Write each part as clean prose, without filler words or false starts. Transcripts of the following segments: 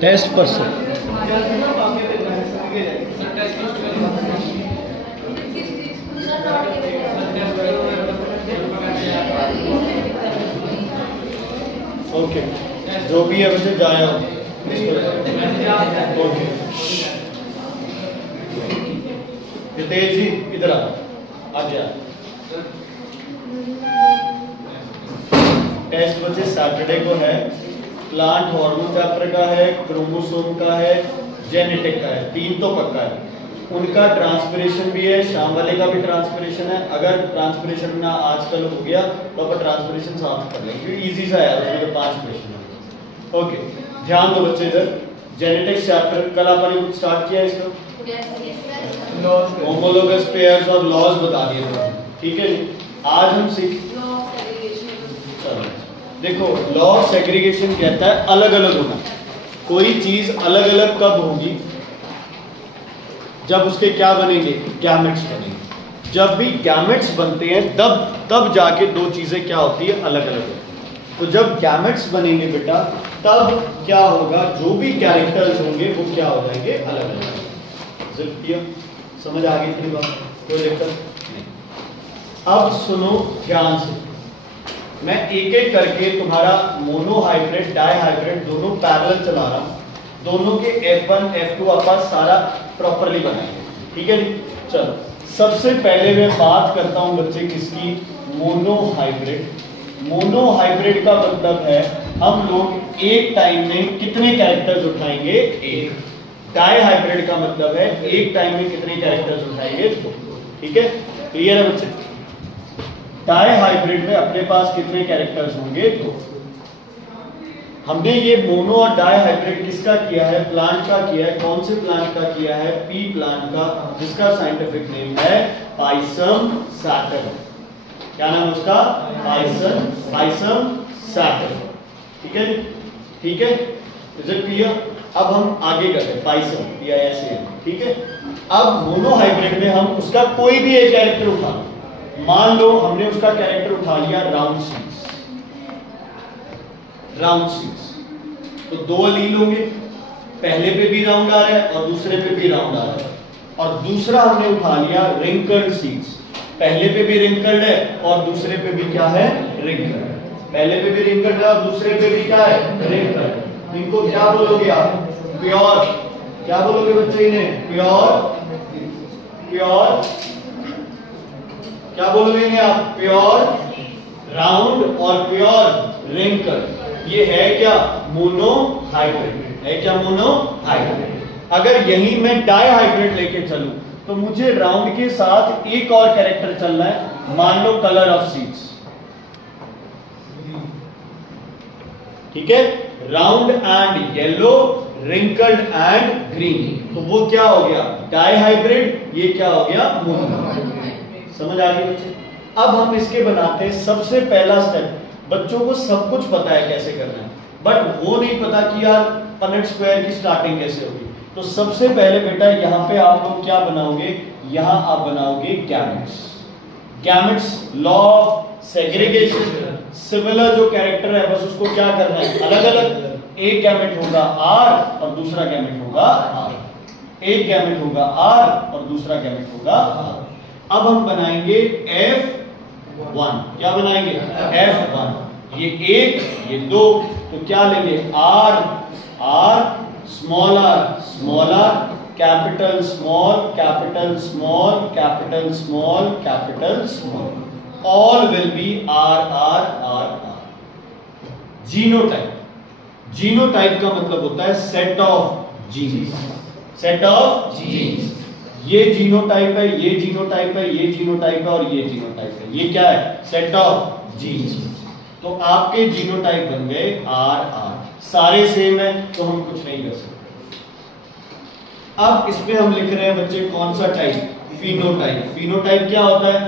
Test person. Okay, जो भी है बच्चे जाया। ओके हितेश जी इधर आ जा। टेस्ट बच्चे सैटरडे को है। प्लांट हार्मोन चैप्टर का है, क्रोमोसोम का है, जेनेटिक का है, 3 तो पक्का है। उनका ट्रांसपिरेशन भी है, शाम वाले का भी ट्रांसपिरेशन है। अगर ट्रांसपिरेशन ना आजकल हो गया तो अपन ट्रांसपिरेशन साथ कर लेंगे, इजी सा है, उसमें तो 5 क्वेश्चन है। ओके ध्यान दो बच्चे इधर। जेनेटिक्स चैप्टर कल अपन ने स्टार्ट किया इसका, होमोलोगस पेयर्स और लॉज बता दिए थे, ठीक है जी। आज हम सीख देखो लॉ ऑफ सेग्रीगेशन कहता है अलग अलग होना। कोई चीज अलग अलग कब होगी? जब उसके क्या बनेंगे? गैमेट्स बनेंगे। जब भी गैमेट्स बनते हैं तब जाके दो चीजें क्या होती है? अलग अलग होती है। तो जब गैमेट्स बनेंगे बेटा तब क्या होगा? जो भी कैरेक्टर्स होंगे वो क्या हो जाएंगे? अलग अलग। समझ आ गई थी बात? कोई दिक्कत नहीं। अब सुनो ध्यान से, मैं एक एक करके तुम्हारा मोनो हाइब्रिड डाई हाइब्रिड दोनों पैरेलल चला रहा हूं। दोनों के F1 F2 आपस सारा प्रॉपर्ली बनाएंगे, ठीक है जी। चलो सबसे पहले मैं बात करता हूं बच्चे किसकी? Mono hybrid. मोनो हाइब्रिड का मतलब है हम लोग एक टाइम में कितने कैरेक्टर्स उठाएंगे? एक। डाई हाइब्रिड का मतलब है एक टाइम में कितने कैरेक्टर्स उठाएंगे? दो। ठीक है, क्लियर है बच्चे? डाई हाइब्रिड में अपने पास कितने कैरेक्टर्स होंगे? दो। हमने ये मोनो और डाई हाइब्रिड किसका किया है? प्लांट का किया है। कौन से प्लांट का किया है? पी प्लांट का, जिसका साइंटिफिक नेम है पाइसम सैटर्न। क्या नाम है उसका? Pisum Saturn. ठीक है, ठीक है, इज इट क्लियर? अब हम आगे करते हैं पाइसम या ऐसे, ठीक है। अब मोनो हाइब्रिड में हम उसका कोई भी एक कैरेक्टर उठा, मान लो हमने उसका कैरेक्टर उठा लिया राउंड सीड्स। राउंड सीड्स तो दो अलील होंगे, पहले पे भी राउंड आ रहा है और दूसरे पे भी राउंड आ रहा है। और दूसरा हमने उठा लिया रिंकल्ड सीड्स, पहले पे भी रिंकल्ड है और दूसरे पे भी क्या है? रिंकल्ड। पहले पे भी रिंकल्ड है और दूसरे पे भी क्या है? रिंकल्ड। इनको क्या बोलोगे आप? प्योर। क्या बोलोगे बच्चे इन्हें? प्योर। प्योर क्या बोलोगे इन्हें आप? प्योर राउंड और प्योर रिंकल। ये है क्या? मोनो हाइब्रिड है। क्या? Mono hybrid. अगर यही मैं डाई हाइब्रिड लेके चलूं तो मुझे राउंड के साथ एक और कैरेक्टर चलना है, मान लो कलर ऑफ सीड्स। ठीक है, round and yellow, wrinkled and green. तो वो क्या हो गया? Dihybrid. ये क्या हो गया? मोनो। समझ आ गई बच्चे? अब हम इसके बनाते हैं सबसे पहला स्टेप। बच्चों को सब कुछ पता है कैसे करना है, बट वो नहीं पता कि यार पनेट स्क्वायर की स्टार्टिंग कैसे होगी। तो सबसे पहले बेटा यहाँ पे आप लोग क्या बनाओगे? यहाँ आप बनाओगे gametes. Gametes law of segregation. Similar जो कैरेक्टर है बस उसको क्या करना है? अलग अलग। एक गैमेट होगा R और दूसरा गैमेट होगा R। एक गैमेट होगा R और दूसरा गैमेट होगा R। अब हम बनाएंगे F1। क्या बनाएंगे? F1। ये एक, ये दो, तो क्या लेंगे? R small r, capital small, capital small, capital small, capital small. All will be R। Genotype. Genotype का मतलब होता है set of genes. Set of genes. ये जीनोटाइप है, ये जीनोटाइप है, ये जीनोटाइप है और ये जीनोटाइप है। ये क्या है? Set of genes. तो आपके जीनोटाइप बन गए R। सारे सेम है तो हम कुछ नहीं कर सकते। अब इसमें हम लिख रहे हैं बच्चे कौन सा टाइप? फिनोटाइप। फिनोटाइप क्या होता है?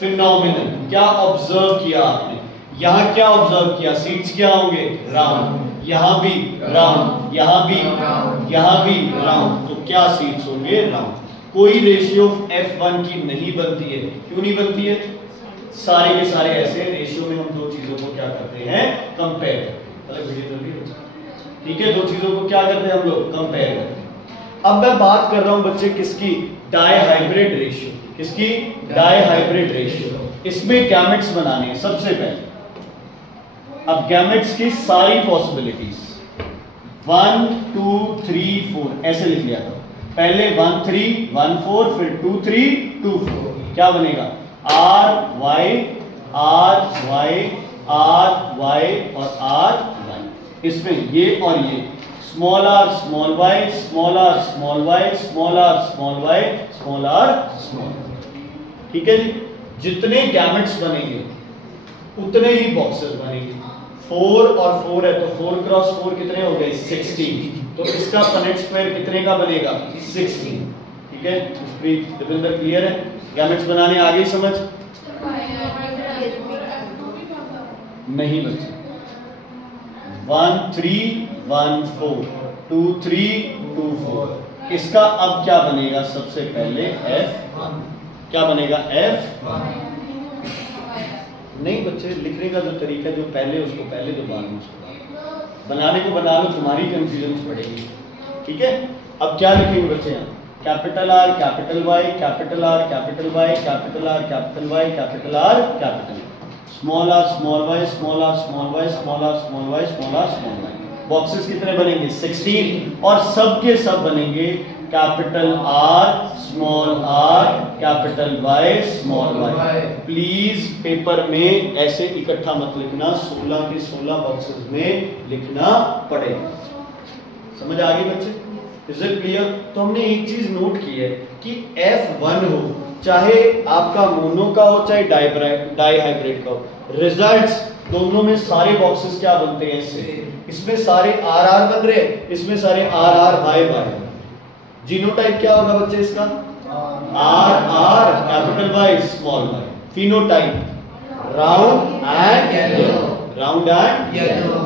फिनोमिनल। क्या ऑब्जर्व किया आपने? यहां क्या ऑब्जर्व किया? सीड्स क्या होंगे? राउंड। यहां भी राउंड, यहां भी राउंड, यहां भी राउंड। तो क्या सीड्स होंगे? राउंड। कोई रेशियो F1 की नहीं बनती है। क्यों नहीं बनती है? सारे के सारे ऐसे रेशियो में हम दो चीजों को क्या करते हैं? कंपेयर। वीडियो चल रही है? ठीक है, दो चीजों को क्या करते हैं हम लोग, कंपेयर करते हैं। अब मैं बात कर रहा हूं बच्चे किसकी, डायहाइब्रिड रेशियो। किसकी, डायहाइब्रिड रेशियो। इसमें गैमेट्स बनाने हैं सबसे पहले। अब गैमेट्स की सारी पॉसिबिलिटीज 1 2 3 4 ऐसे लिख लिया था। पहले 1 3 1 4, फिर 2 3 2 4। क्या बनेगा, R Y R Y R Y और R Y। इसमें ये और ये small r small y small r small y small r small y small r small. ठीक है जी, जितने गैमेट्स बनेंगे उतने ही बॉक्सेस बनेंगे। 4 और 4 है तो 4 क्रॉस 4 कितने हो गए, 16। तो इसका पनेट स्क्वायर कितने का बनेगा, 16। ठीक है, दीपेंद्र क्लियर है, गैमेट्स बनाने आ गई समझ? नहीं बच्चे, 1 3 1 4 2 3 2 4। इसका अब क्या बनेगा, सबसे पहले F1। क्या बनेगा, F1। नहीं बच्चे, लिखने का जो तरीका जो पहले उसको पहले जो बाद में उसको बाद। बनाने को बना लो, तुम्हारी कंफ्यूजन पड़ेगी। ठीक है, अब क्या लिखेंगे बच्चे यहाँ, capital R capital Y capital R capital Y capital R capital Y capital R capital small r small y small r small y small r small y small r small y। Boxes कितने बनेंगे, 16। और सब के सब बनेंगे capital R small r capital Y small y। Please paper में ऐसे इकट्ठा मत लिखना, 16 के 16 बॉक्सेस में लिखना पड़ेगा। समझ आ गई बच्चे, इज इट क्लियर? तो हमने एक चीज नोट की है कि F1 हो, चाहे आपका मोनो का हो चाहे डाइहाइब्रिड का हो, रिजल्ट्स दोनों में सारे बॉक्सेस क्या बनते हैं इससे, इसमें सारे आर आर बन रहे, इसमें सारे R R Y Y. Genotype क्या होगा बच्चे इसका, R R capital Y small Y. Phenotype round and yellow, round and yellow.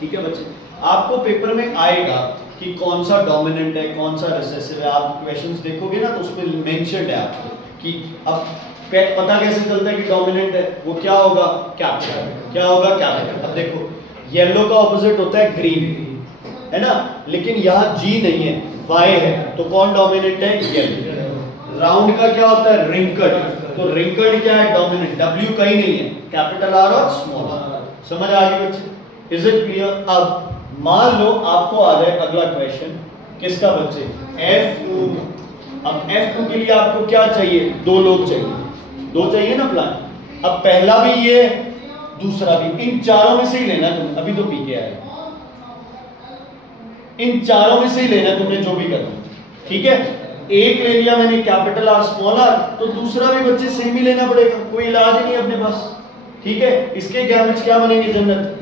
ठीक है बच्चे, आपको पेपर में आएगा कि कौन सा डोमिनेंट है कौन सा रिसेसिव है। आप क्वेश्चंस देखोगे ना तो उसमें मेंशन्ड है आपको कि अब पता कैसे चलता है कि डोमिनेंट है, वो क्या होगा, कैपिटल। क्या होगा, कैपिटल। अब देखो येलो का ऑपोजिट होता है ग्रीन, है ना, लेकिन यहाँ जी नहीं है, वाई है, तो कौन डोमिनेंट है, येलो। राउंड का क्या होता है, रिंकल्ड, तो रिंकल्ड क्या है, डोमिनेंट। डब्ल्यू कहीं नहीं है, कैपिटल आर और स्मॉल आर। समझ आ गई बच्चे, इज इट क्लियर? अब मान लो आपको आ जाए अगला क्वेश्चन किसका बच्चे, F2। अब F2 के लिए आपको क्या चाहिए, दो लोग चाहिए, दो चाहिए ना प्लान। अब पहला भी ये दूसरा भी, इन चारों में से ही लेना तुम, अभी तो पी के आए, इन चारों में से ही लेना तुमने जो भी करना। ठीक है, एक ले लिया मैंने कैपिटल आर स्मॉल आर, तो दूसरा भी बच्चे सेम ही लेना पड़ेगा, कोई इलाज ही नहीं अपने पास। ठीक है, इसके गैमेट्स क्या बनेंगे जन्नत,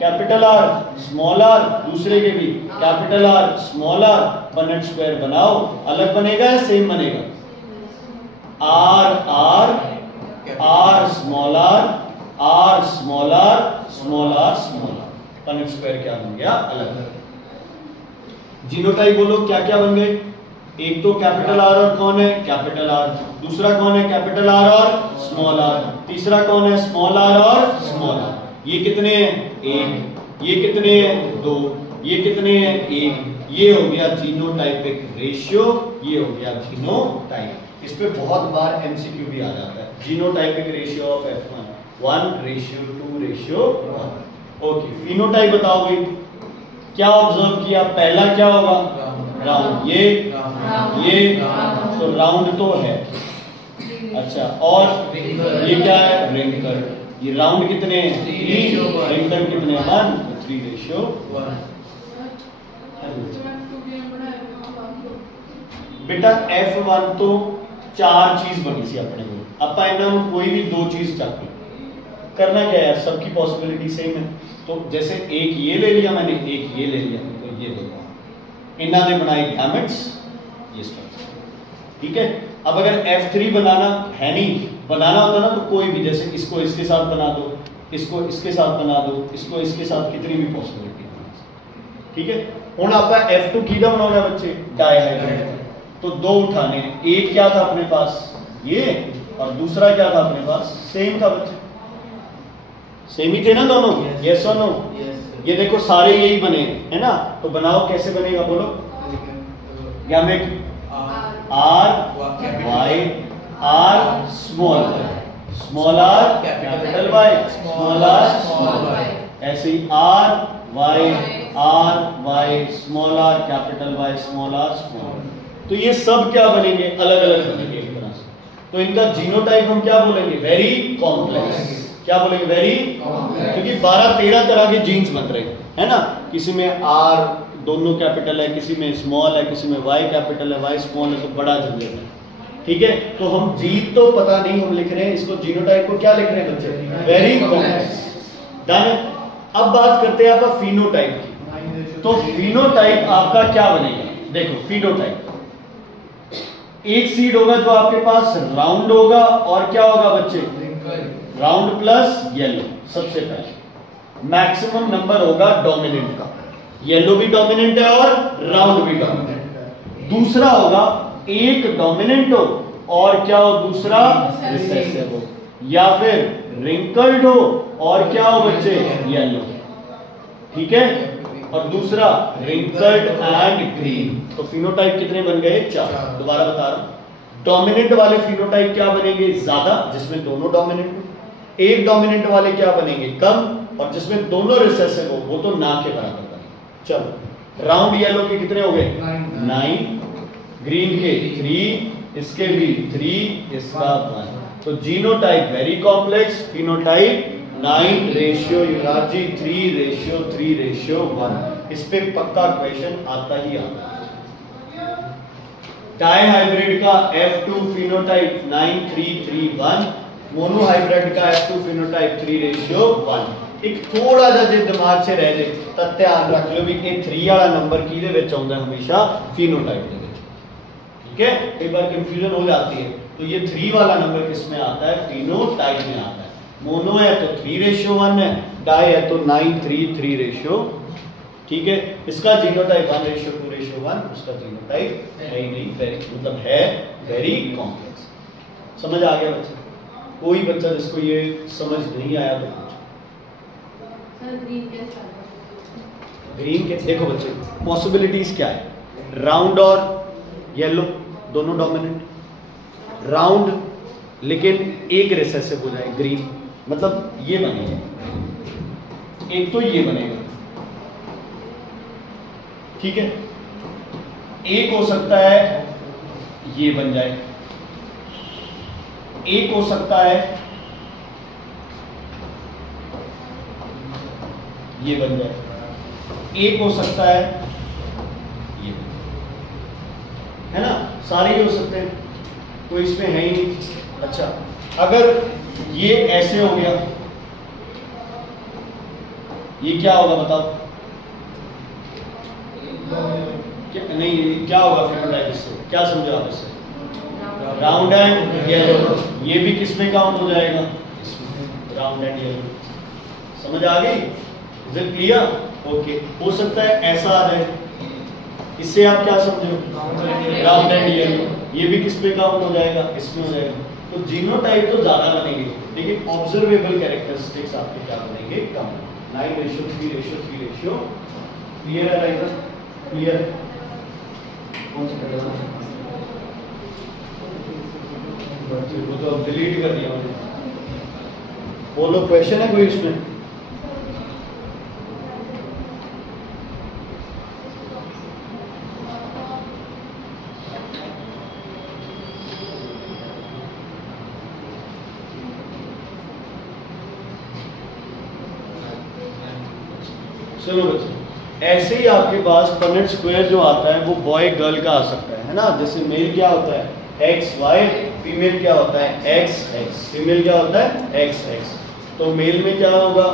कैपिटल आर स्मॉल आर, दूसरे के भी capital R small R. Punnett square बनाओ, अलग बनेगा या सेम बनेगा, R R R small R R small R small R small R. Punnett square क्या बन गया, अलग। जीनोटाइप बोलो क्या क्या बन गए, एक तो कैपिटल आर और कौन है, कैपिटल आर। दूसरा कौन है, कैपिटल आर और स्मॉल आर। तीसरा कौन है, स्मॉल आर और स्मॉल आर। ये कितने हैं, एक। ये कितने हैं, दो। ये कितने हैं, एक। ये हो गया जीनोटाइपिक रेशियो, ये हो गया जीनोटाइप। इस पे बहुत बार एमसीक्यू भी आ जाता है। Genotypic ratio of F1 1:2:1। Okay, phenotype बताओ भाई, क्या ऑब्जर्व किया, पहला क्या होगा, राउंड। ये तो राउंड तो है, अच्छा, और ये क्या है, रिंकल। ये राउंड कितने हैं, 3, रिंकल कितने, 1, 3:1। बेटा F1 तो 4 चीज बनी सी अपने को, अब इन्होंने कोई भी 2 चीज चाहिए, करना क्या है, सबकी पॉसिबिलिटी सेम है। तो जैसे एक ये ले लिया मैंने, एक ये ले लिया, तो ये दो इन्होंने बनाई गैमेट्स, ये स्ट्रक्चर। ठीक है, अब अगर F3 बनाना है नहीं, बनाना होता ना तो कोई भी, जैसे इसको इसके साथ बना दो, इसको इसके साथ बना दो, इसको इसके साथ, कितनी भी पॉसिबिलिटी। ठीक है, हुण आपका F2 किदा बनाना बच्चे, डायहाइड्रिड। तो 2 उठाने, एक क्या था अपने पास ये, और दूसरा क्या था अपने पास, सेम था बच्चे, सेम ही थे ना दोनों, यस और नो। ये देखो सारे यही बने है ना, तो बनाओ कैसे बनेगा बोलो। Gamete R Y R small R capital Y small R, ऐसे ही R Y small R capital Y small R small. तो ये सब क्या बनेंगे, अलग अलग बनेंगे एक तरह से। तो इनका जीनोटाइप हम क्या बोलेंगे, वेरी कॉम्प्लेक्स। क्या बोलेंगे, वेरी कॉम्प्लेक्स, क्योंकि 12-13 तरह के जीन्स बन रहे हैं है ना। किसी में आर दोनों कैपिटल है, किसी में स्मॉल है, किसी में वाई कैपिटल है, वाई स्मॉल है, तो बड़ा झंझट है। ठीक है, तो हम जीन तो पता नहीं हम लिख रहे हैं, इसको जीनोटाइप को क्या लिख रहे हैं बच्चे, वेरी कॉम्प्लेक्स। डन। अब बात करते हैं आपका फिनोटाइप की। तो फिनोटाइप आपका क्या बनेगा, देखो फिनोटाइप एक सीड होगा जो आपके पास राउंड होगा, और क्या होगा बच्चे, राउंड प्लस येलो। सबसे पहले मैक्सिमम नंबर होगा डोमिनेंट का, येलो भी डोमिनेंट है और राउंड भी डोमिनेंट है। दूसरा होगा एक डोमिनेंट हो और क्या हो, दूसरा रिसेसिव हो, या फिर रिंकल्ड हो और क्या हो बच्चे, येलो। ठीक है, और दूसरा रिंकल्ड एंड ग्रीन। तो फिनोटाइप कितने बन गए, 4। दोबारा बता रहा हूं, डोमिनेंट वाले फिनोटाइप क्या बनेंगे, ज्यादा, जिसमें दोनों डोमिनेंट हो। एक डोमिनेंट वाले क्या बनेंगे, कम, और जिसमें दोनों रिसेसिव हो वो तो ना के बराबर बनेंगे। चलो, राउंड येलो के कितने हो गए, 9, ग्रीन के 3, इसके भी 3, इसका 1। तो genotype very complex, phenotype 9 ratio Yuvraj ji 3:3:1। इस पे पक्का क्वेश्चन आता ही आता है। डाई हाइब्रिड का F2 फिनोटाइप 9:3:3:1, मोनो हाइब्रिड का F2 फिनोटाइप 3:1। एक थोड़ा जिहा जे दिमाग से रह जाए तो ध्यान रख लो भी ये 3 वाला नंबर किहदे विच आउंदा हमेशा, फिनोटाइप दे विच। ठीक है, कई बार कंफ्यूजन हो जाती है। तो ये 3 वाला नंबर किस में आता है, फिनोटाइप में आता है। मोनो है तो 3:1 है, डाई है तो 9:3:3। ठीक है, इसका जीनोटाइप 1:2:1, उसका जीनोटाइप है ही नहीं, मतलब है वेरी कॉम्प्लेक्स। समझ आ गया बच्चे? कोई बच्चा जिसको ये समझ नहीं आया तो ग्रीन के देखो बच्चे, पॉसिबिलिटीज क्या है, राउंड और येलो दोनों डोमिनेंट, राउंड लेकिन एक रिसेसिव हो जाए, ग्रीन, मतलब ये बनेगा, एक तो ये बनेगा। ठीक है, एक हो सकता है ये बन जाए, एक हो सकता है ये बन जाए, एक हो सकता है ये, है ना, सारे ही हो सकते हैं, कोई इसमें है ही नहीं। अच्छा, अगर ये ऐसे हो गया, ये क्या होगा बताओ, नहीं क्या होगा फिनोटाइप इससे, क्या समझो आप इससे, राउंड एंड येलो। ये भी किस में काउंट हो जाएगा, राउंड एंड येलो। समझ आ गई, इज इट क्लियर? ओके, हो सकता है ऐसा आ जाए, इससे आप क्या समझो, राउंड एंड येलो, ये भी किस में काउंट हो जाएगा, इसमें हो जाएगा। तो जीनोटाइप तो ज्यादा बनेंगे, लेकिन ऑब्जर्वेबल कैरेक्टरिस्टिक्स आपके क्या बनेंगे, कम। 9:3:3। क्लियर है राइटर? क्लियर? कौन सा करेगा, वो तो अब डिलीट कर दिया मैंने। बोलो, क्वेश्चन है कोई इसमें? चलो बच्चों, ऐसे ही आपके पास पनेट स्क्वायर जो आता है वो बॉय गर्ल का आ सकता है ना। जैसे मेल क्या होता है XY, फीमेल क्या होता है XX, फीमेल क्या होता है XX। तो मेल में क्या होगा,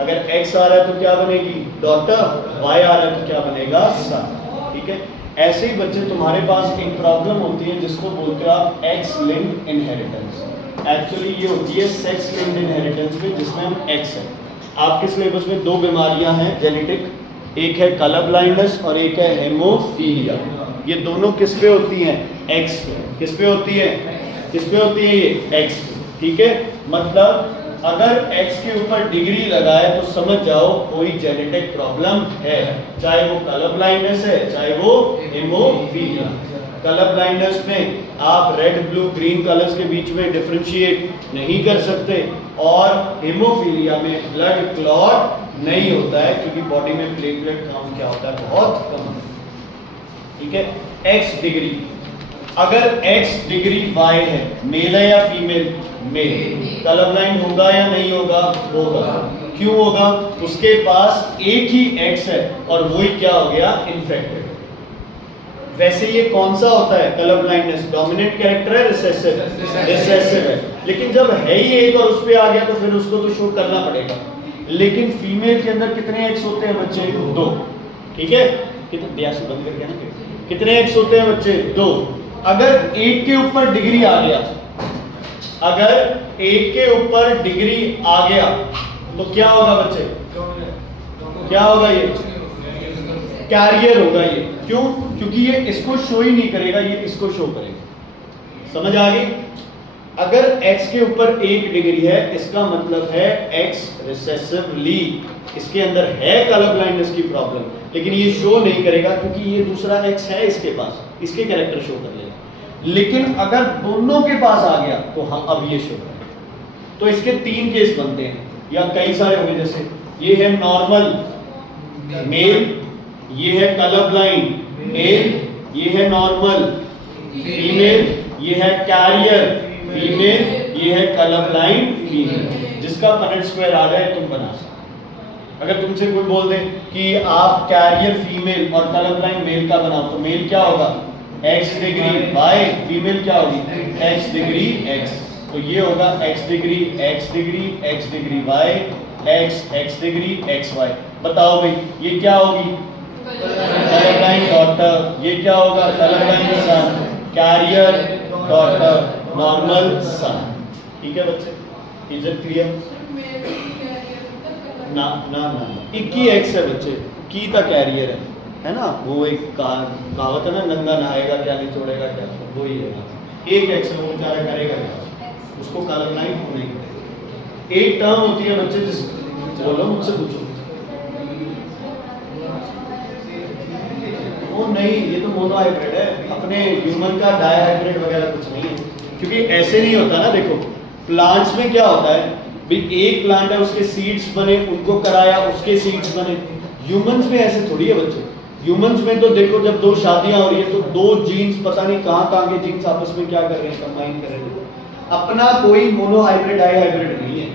अगर X आ रहा है तो क्या बनेगी डॉटर, Y आ रहा है तो क्या बनेगा सन। ठीक है, ऐसे ही बच्चे तुम्हारे पास एक प्रॉब्लम होती है जिसको बोलते हो आप X लिंक्ड इनहेरिटेंस। एक्चुअली ये होती है सेक्स लिंक्ड इनहेरिटेंस में, जिसमें हम X है। आपके सिलेबस में 2 बीमारियां हैं जेनेटिक, एक है कलर ब्लाइंडनेस और एक है हेमोफीलिया। ये दोनों किस पे होती हैं, X पे। किस पे होती है, किस पे होती है ये, X पे। ठीक है, मतलब अगर x के ऊपर डिग्री लगाए तो समझ जाओ कोई जेनेटिक प्रॉब्लम है, चाहे वो कलर ब्लाइंडनेस है, चाहे वो हेमोफीलिया। कलर ब्लाइंडनेस में आप रेड ब्लू ग्रीन कलर्स के बीच में डिफरेंशिएट नहीं कर सकते, और हेमोफीलिया में ब्लड क्लॉट नहीं होता है क्योंकि बॉडी में प्लेटलेट काउंट क्या होता है, बहुत कम। ठीक है, x डिग्री, अगर x डिग्री y है, मेल है या फीमेल, मेल, कलर ब्लाइंड होगा या नहीं होगा, होगा। क्यों होगा, उसके पास एक ही x है और वही क्या हो गया, इन्फेक्टेड। वैसे ये कौन सा होता है कलर ब्लाइंडनेस, डोमिनेंट कैरेक्टर है, रिसेसिव, रिसेसिव है। लेकिन जब है ही एक और उस पे आ गया तो फिर उसको तो शो करना पड़ेगा। लेकिन फीमेल के अंदर कितने एक्स होते हैं बच्चे, 2। ठीक है, बंद करके ना, कितने एक्स होते हैं बच्चे, 2। अगर एक के ऊपर डिग्री आ गया, अगर एक के ऊपर डिग्री आ गया तो क्या होगा बच्चे, क्या होगा, ये कैरियर होगा। ये क्यों, क्योंकि ये इसको शो ही नहीं करेगा, ये इसको शो करेगा। समझ आ गई। अगर x के ऊपर 1 डिग्री है, इसका मतलब है x रिसेसिवली, इसके अंदर है कलर ब्लाइंडनेस की प्रॉब्लम, लेकिन ये शो नहीं करेगा क्योंकि ये दूसरा x है इसके पास, इसके कैरेक्टर शो कर लेगा। लेकिन अगर दोनों के पास आ गया तो हाँ, अब ये शो करेगा। तो इसके 3 केस बनते हैं या कई सारे होंगे, जैसे ये है नॉर्मल मेल, ये है कलर ब्लाइंड मेल, ये है नॉर्मल फीमेल, ये है कैरियर फीमेल, ये है कलर ब्लाइंड फीमेल। जिसका पनेट स्क्वायर आ जाए तुम बना सकते। अगर तुमसे कोई बोल दे कि आप कैरियर फीमेल और कलर ब्लाइंड मेल का बनाओ, तो मेल क्या होगा, x डिग्री y, फीमेल क्या होगी, x डिग्री x। तो ये होगा x degree x degree x degree y, x degree x y। बताओ भाई ये क्या होगी, कलर ब्लाइंड डॉटर। ये क्या होगा, कलर ब्लाइंड सन, कैरियर डॉटर, नॉर्मल सन। ठीक है बच्चे, इज इट क्लियर? ना ना ना, एक ही एक्स है बच्चे, की का कैरियर है ना, वो एक कहावत है ना, नंगा नहाएगा क्या नहीं छोड़ेगा क्या, वो ही है ना। एक एक्स है, वो बेचारा करेगा क्या, उसको कलर ब्लाइंड नहीं करेगा। एक टर्म होती है बच्चे, जिस बोलो मुझसे पूछो। वो नहीं, ये तो मोनो हाइब्रिड है, अपने ह्यूमन का डाई हाइब्रिड वगैरह कुछ नहीं है, क्योंकि ऐसे नहीं होता ना। देखो प्लांट्स में क्या होता है, भी एक प्लांट है उसके सीड्स बने, उनको कराया, उसके सीड्स बने। ह्यूमंस में ऐसे थोड़ी है बच्चे। ह्यूमंस में तो देखो, जब 2 शादियां हो रही है तो 2 जीन्स पता नहीं कहां के जीन्स आपस में क्या कर रहे हैं, कंबाइन कर रहे हैं। अपना कोई मोनो हाइब्रिड डाई हाइब्रिड नहीं है,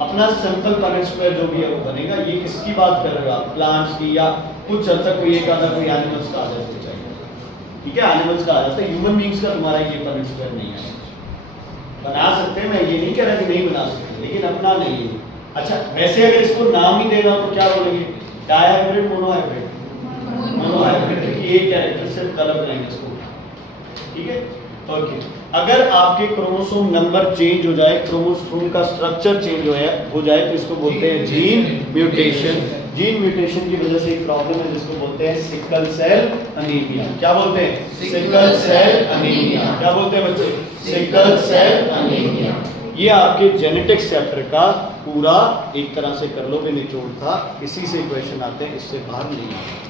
अपना सिंपल पनेट स्क्वायर जो भी है वो बनेगा। ये किसकी बात कर रहे हो आप, प्लांट्स की, या कुछ हद तक कोई एक आधा कोई एनिमल्स का आ जाता चाहिए। ठीक है, एनिमल्स का आ जाता है, ह्यूमन बीइंग्स का तुम्हारा ये पनेट स्क्वायर नहीं है। बना सकते हैं, मैं ये नहीं कह रहा कि नहीं बना सकते, लेकिन अपना नहीं है। अच्छा, वैसे अगर इसको नाम ही देना तो क्या बोलेंगे, dihybrid, monohybrid, monohybrid, क्योंकि एक कैरेक्टर सिर्फ कलर ब्लाइंडनेस को। ठीक है, ओके। अगर आपके क्रोमोसोम नंबर चेंज हो जाए, क्रोमोसोम का स्ट्रक्चर चेंज हो जाए तो इसको बोलते हैं जीन म्यूटेशन। जीन म्यूटेशन की वजह से एक प्रॉब्लम है जिसको बोलते हैं सिकल सेल अनीमिया। क्या बोलते हैं, सिकल सेल अनीमिया। क्या बोलते हैं बच्चे, सिकल सेल अनीमिया। ये आपके जेनेटिक्स चैप्टर का पूरा एक तरह से कर लो निचोड़ था, इसी से क्वेश्चन आते हैं, इससे बाहर नहीं आते।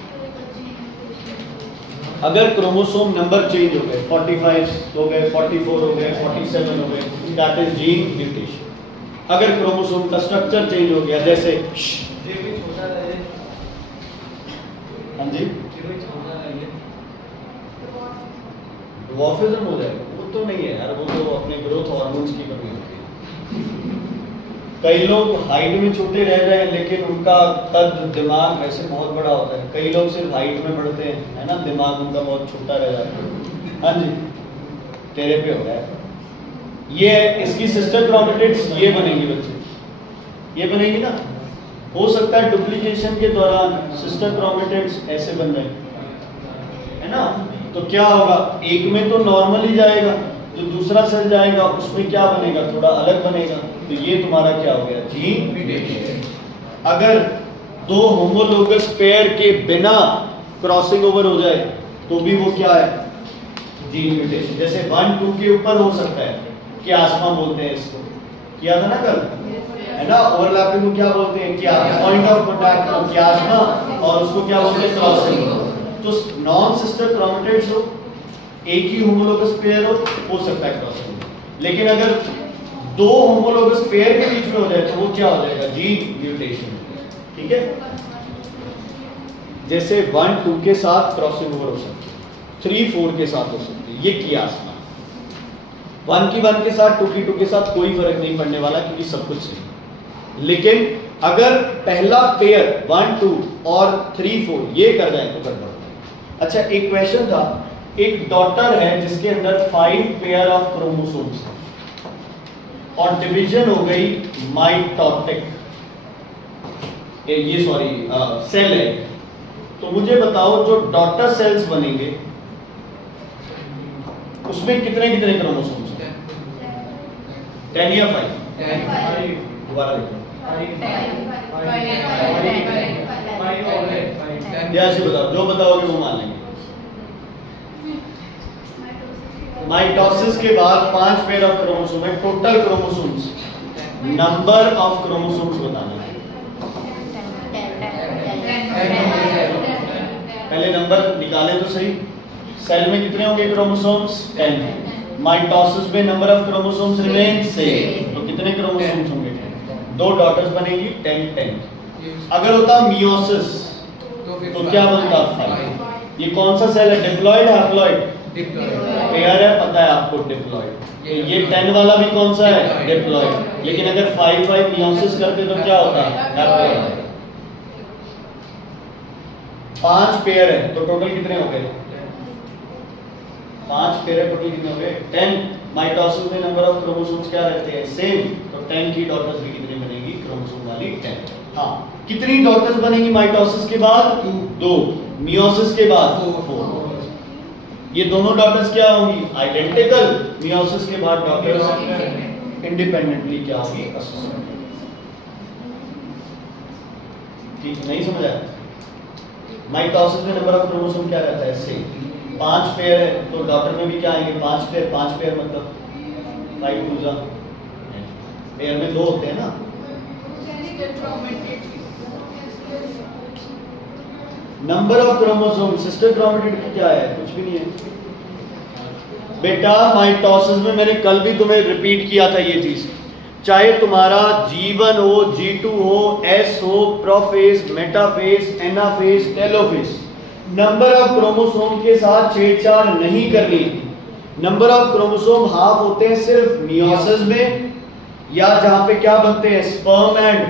अगर क्रोमोसोम नंबर चेंज हो गए, 45 हो गए, 44 हो गए, 47 हो गए, दैट इज जीन म्यूटेशन। अगर क्रोमोसोम का स्ट्रक्चर चेंज हो गया, जैसे हाँ जी, डवार्फिज्म हो जाए, वो तो नहीं है यार, वो तो अपने ग्रोथ हार्मोन्स की कमी होती है। कई लोग हाइट में छोटे रह रहे हैं लेकिन उनका कद, दिमाग वैसे बहुत बड़ा होता है। कई लोग सिर्फ हाइट में बढ़ते हैं, है ना, दिमाग उनका बहुत छोटा रह जाता है। हाँ जी, तेरे पे हो रहा है। ये इसकी सिस्टर क्रोमेटिड्स ये बनेंगी बच्चे, ये बनेगी ना। हो सकता है डुप्लीकेशन के दौरान सिस्टर क्रोमेटिड्स ऐसे बन जाए, है ना। तो क्या होगा, एक में तो नॉर्मल ही जाएगा, जो दूसरा सेल जाएगा उसमें क्या बनेगा, थोड़ा अलग बनेगा। तो ये तुम्हारा क्या हो गया, जीन म्यूटेशन। अगर 2 होमोलोगस पेयर के बिना क्रॉसिंग ओवर हो जाए तो भी वो क्या है, जीन म्यूटेशन। जैसे 1, 2 के ऊपर हो सकता है, कि आसमा बोलते हैं इसको, किया था ना कल, है ना। ओवरलैपिंग को क्या बोलते हैं, क्या पॉइंट ऑफ कांटेक्ट को कियास्मा, और उसको क्या बोलते हैं, क्रॉसिंग। तो नॉन सिस्टर क्रोमेटिड्स हो, एक ही होमोलोगस पेयर हो सकता है क्रॉसिंग। लेकिन अगर दो होमोलोगस पेयर के बीच में हो जाए तो वो क्या हो जाएगा, जीन म्यूटेशन। ठीक है, जैसे 1 2 के साथ क्रॉसिंग ओवर हो सकती है, 3 4 के साथ हो सकती है, ये कियास्मा। 1 की 1 के साथ, 2 की 2 के साथ कोई फर्क नहीं पड़ने वाला क्योंकि सब कुछ सही। लेकिन अगर पहला पेयर 1 2 और 3 4 ये कर जाए तो गड़बड़। अच्छा, एक क्वेश्चन था, एक डॉटर है जिसके अंदर 5 पेयर ऑफ क्रोमोसोम्स है और डिवीजन हो गई माइटोटिक, ये सॉरी सेल है। तो मुझे बताओ जो डॉटर सेल्स बनेंगे उसमें कितने कितने क्रोमोसोम्स हैं, 10 या 5? दोबारा देखो, ऐसे बताओ, जो बताओगे वो मान लेंगे। माइटोसिस के बाद 5 पेयर ऑफ क्रोमोसोम है, total chromosomes, number of chromosomes बताना है। पहले नंबर निकालें तो सही, सेल में कितने होंगे क्रोमोसोम्स, 10। माइटोसिस में number of chromosomes remain same, तो कितने क्रोमोसोम्स होंगे, 2 डॉटर्स बनेगी, 10 10। अगर होता मियोसिस तो क्या बनता, 5। ये कौन सा सेल है, डिप्लॉइड हैप्लॉइड, पेयर है, पता है आपको, डिप्लॉइड। ये 10 वाला भी कौन सा है, डिप्लॉइड। लेकिन अगर 5 5 मियोसिस करते तो क्या होता, हैप्लॉइड। 5 पेयर है तो टोटल कितने हो गए, 5 पेयर है, टोटल कितने हो गए, 10। माइटोसिस में नंबर ऑफ क्रोमोसोम्स क्या रहते हैं, सेम, तो 10 की डॉटर्स भी कितनी बनेगी, क्रोमोसोम वाली 10। हाँ, कितनी डॉटर्स बनेगी माइटोसिस के बाद, 2। मियोसिस के बाद 4। ये दोनों डॉटर्स क्या होंगी, आइडेंटिकल। मियोसिस के बाद डॉटर्स इंडिपेंडेंटली क्या होगी, एसोसिएटेड। ठीक, नहीं समझ आया? माइटोसिस में नंबर ऑफ क्रोमोसोम क्या रहता है, सेम। 5 पेयर है तो डॉटर में भी क्या आएंगे, 5 पेयर। 5 पेयर मतलब 5 2 जा, पेयर में 2 होते हैं ना। Number of chromosome, sister chromatid की क्या है, कुछ भी नहीं है बेटा। माइटोसिस में मैंने कल भी तुम्हें रिपीट किया था ये चीज, चाहे तुम्हारा G1 हो, G2 हो, S हो, prophase, metaphase, anaphase, telophase, number of chromosome के साथ छेड़छाड़ नहीं करनी। नंबर ऑफ क्रोमोसोम हाफ होते हैं सिर्फ मियोसिस में, या जहां पे क्या बनते हैं, स्पर्म एंड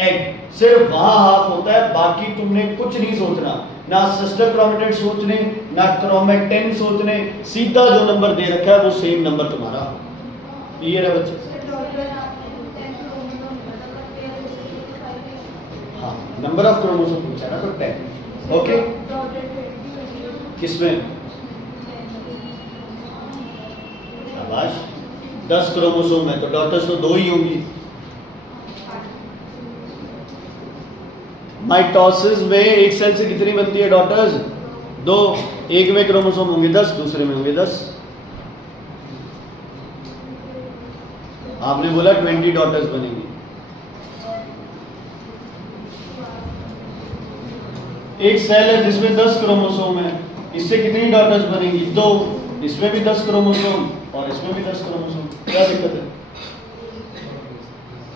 एग, सिर्फ वहां हाफ होता है। बाकी तुमने कुछ नहीं सोचना, ना सिस्टर क्रोमेटिड सोचने, ना क्रोमेटिन सोचने, सीधा जो नंबर दे रखा है वो सेम नंबर तुम्हारा। क्लियर है बच्चे? हाँ, नंबर ऑफ क्रोमोसोम पूछा ना, तो 10। ओके, किसमें, शाबाश, 10 क्रोमोसोम है तो डॉटर्स तो 2 ही होंगी। माइटोसिस में एक सेल से कितनी बनती है डॉटर्स, 2। एक में क्रोमोसोम होंगे 10, दूसरे में होंगे 10। आपने बोला 20 डॉटर्स बनेंगी। एक सेल है जिसमें 10 क्रोमोसोम है, इससे कितनी डॉटर्स बनेंगी, 2। इसमें भी 10 क्रोमोसोम और इसमें भी 10 क्रोमोसोम, क्या दिक्कत है?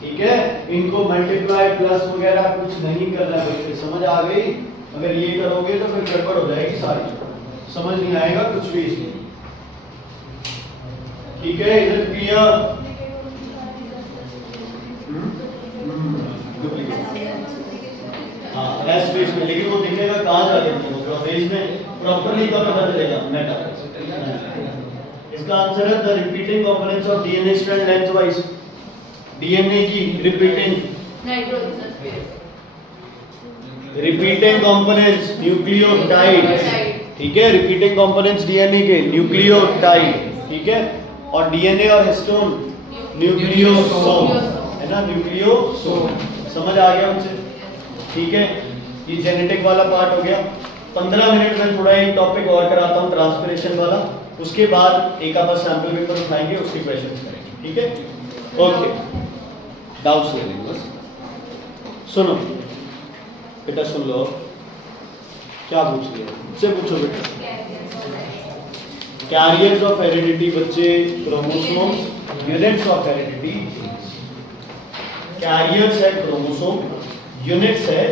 ठीक है, इनको मल्टीप्लाई प्लस वगैरह कुछ नहीं करना है बच्चे, समझ आ गई? अगर ये करोगे तो फिर गड़बड़ हो जाएगी सारी, समझ नहीं आएगा कुछ भी इसमें। ठीक है, इधर क्लियर? हाँ, एस फेज में, लेकिन वो दिखेगा कहाँ जाके, प्रोफेज में प्रॉपर्ली कब पता चलेगा, मेटाफेज। इसका आंसर है the repeating components of DNA strand lengthwise. DNA की रिपीटिंग कंपोनेंट्स न्यूक्लियोटाइड, ठीक है, रिपीटिंग कंपोनेंट्स डीएनए के न्यूक्लियोटाइड, ठीक है, और डीएनए और हिस्टोन न्यूक्लियोसोम, है ना, न्यूक्लियोसोम। समझ आ गया मुझे? ठीक है, ये जेनेटिक वाला पार्ट हो गया। 15 मिनट में थोड़ा एक टॉपिक और कराता हूँ, ट्रांसपिरेशन वाला, उसके बाद एक आप सैंपल पेपर उठाएंगे, उसके क्वेश्चंस करेंगे। ठीक है, ओके। डाउट्स ले लेंगे बस। सुनो बेटा, सुन लो क्या पूछ लिया, मुझसे पूछो बेटा। कैरियर्स ऑफ हेरिडिटी बच्चे chromosome, units of heredity carriers है क्रोमोसोम, यूनिट्स है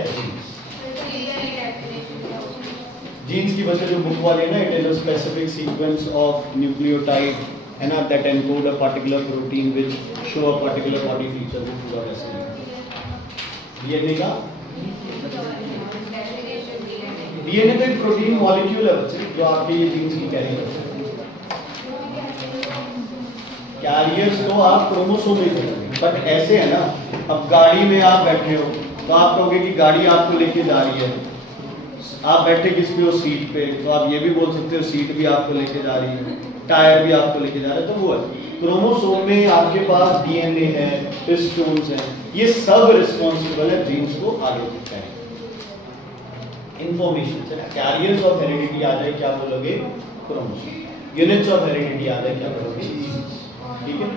जीन्स की बच्चे जो बुक वाले ना, it is a specific sequence of nucleotide है ना, that encode a particular protein which show a particular body feature. वो पूरा वैसे डीएनए का, डीएनए तो एक प्रोटीन मॉलिक्यूल है बच्चे जो आपके ये जीन्स की कैरी करते हैं। कैरियर्स तो आप क्रोमोसोम ही करेंगे, बट ऐसे है ना, अब गाड़ी में आप बैठे हो तो आप कहोगे कि गाड़ी आपको लेके जा रही है, आप बैठे किस पे हो, सीट पे, तो आप ये भी बोल सकते हो सीट भी आपको लेके जा रही है, टायर भी आपको लेके जा रहा है। तो वो है क्रोमोसोम में आपके पास डीएनए है, हिस्टोन्स हैं, ये सब रिस्पॉन्सिबल है जीन्स को आगे कैरी इंफॉर्मेशन से। कैरियर्स ऑफ हेरिडिटी आ जाए क्या बोलोगे, क्रोमोसोम, यूनिट्स ऑफ हेरिडिटी आ जाए क्या बोलोगे, ठीक है।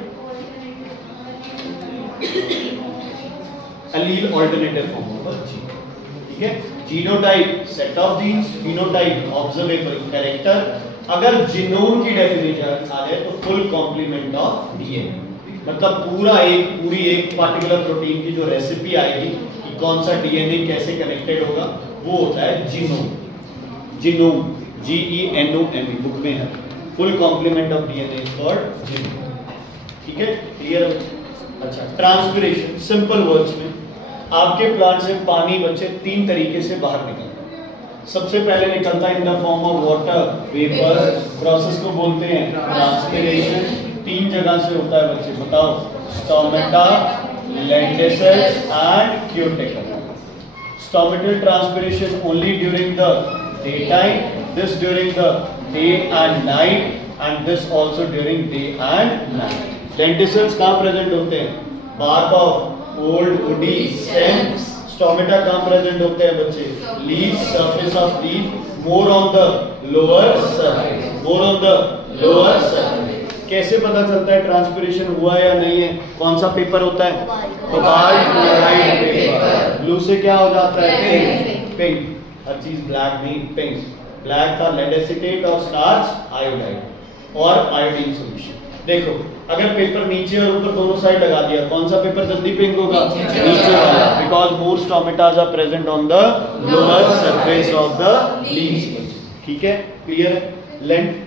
एलील ऑल्टरनेटिव फॉर्म होगा जी, ठीक है। Genotype set of genes, phenotype observable character. अगर जीनोम की डेफिनेशन आ जाए तो फुल कॉम्प्लीमेंट ऑफ डीएनए, मतलब पूरी एक पार्टिकुलर प्रोटीन की जो रेसिपी आएगी कि कौन सा डीएनए कैसे कनेक्टेड होगा, वो होता है जीनोम। जीनोम GENOME बुक में है, full complement of DNA is called genome, ठीक है, क्लियर। अच्छा, ट्रांसपिरेशन सिंपल वर्ड्स में, आपके प्लांट से पानी बच्चे 3 तरीके से बाहर निकलता है। सबसे पहले निकलता है in the form of water vapour, process को बोलते हैं ट्रांसपिरेशन। 3 जगह से होता है बच्चे, बताओ, stomata, lenticels and cuticle. Stomatal transpiration only during the daytime, this during the day and night, and this also during day and night. Lenticels कहाँ प्रेजेंट होते हैं, bark of old woody stems. Stomata कहाँ present होते हैं बच्चे, leaves, surface of leaf, more on the lower surface, more on the lower surface. कैसे पता चलता है ट्रांसपिरेशन हुआ या नहीं है, कौन सा पेपर होता है, कोबाल्ट क्लोराइड पेपर। ब्लू से क्या हो जाता है, पिंक, हर चीज ब्लैक नहीं, पिंक। ब्लैक था लेड एसीटेट और स्टार्च आयोडाइड और आयोडीन सॉल्यूशन। देखो अगर पेपर नीचे और ऊपर दोनों साइड लगा दिया, कौन सा पेपर जल्दी पिंक होगा, नीचे वाला, because more stomatas are present on the lower surface of the leaves, ठीक है, क्लियर। लेंट